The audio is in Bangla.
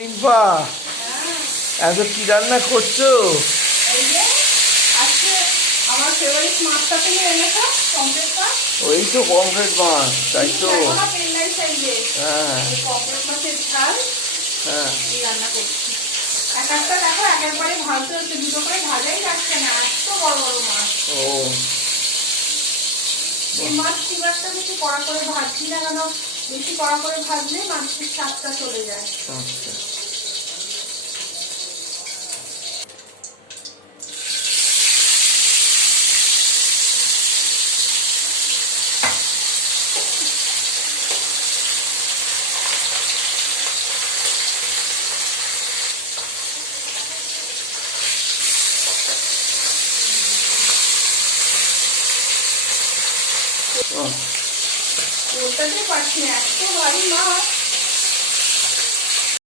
রিম্পা, এত কি রান্না করছো? এই যে আজকে আমার ফেভারিট মাছটা তুমি এনেছো, পমফ্রেট মাছ। ওই তো পমফ্রেট মাছ, তাই তো। দেখো না পেল্লাই সাইজে। হ্যাঁ এই পমফ্রেট মাছের ঝাল হ্যাঁ। এই রান্না করছি। এক একটা দেখো এক একবারে ভাজতে হচ্ছে, দুটো করে ভাজাই যাচ্ছে না, এত বড় বড় মাছ। ও এই মাছ খুব একটা বেশি কড়া করে ভাজছি না, কেন বেশি কড়া করে ভাজলে মাছের স্বাদটা চলে যায়। আচ্ছা। বলতেই পারছি না, এত ভারী মাছ।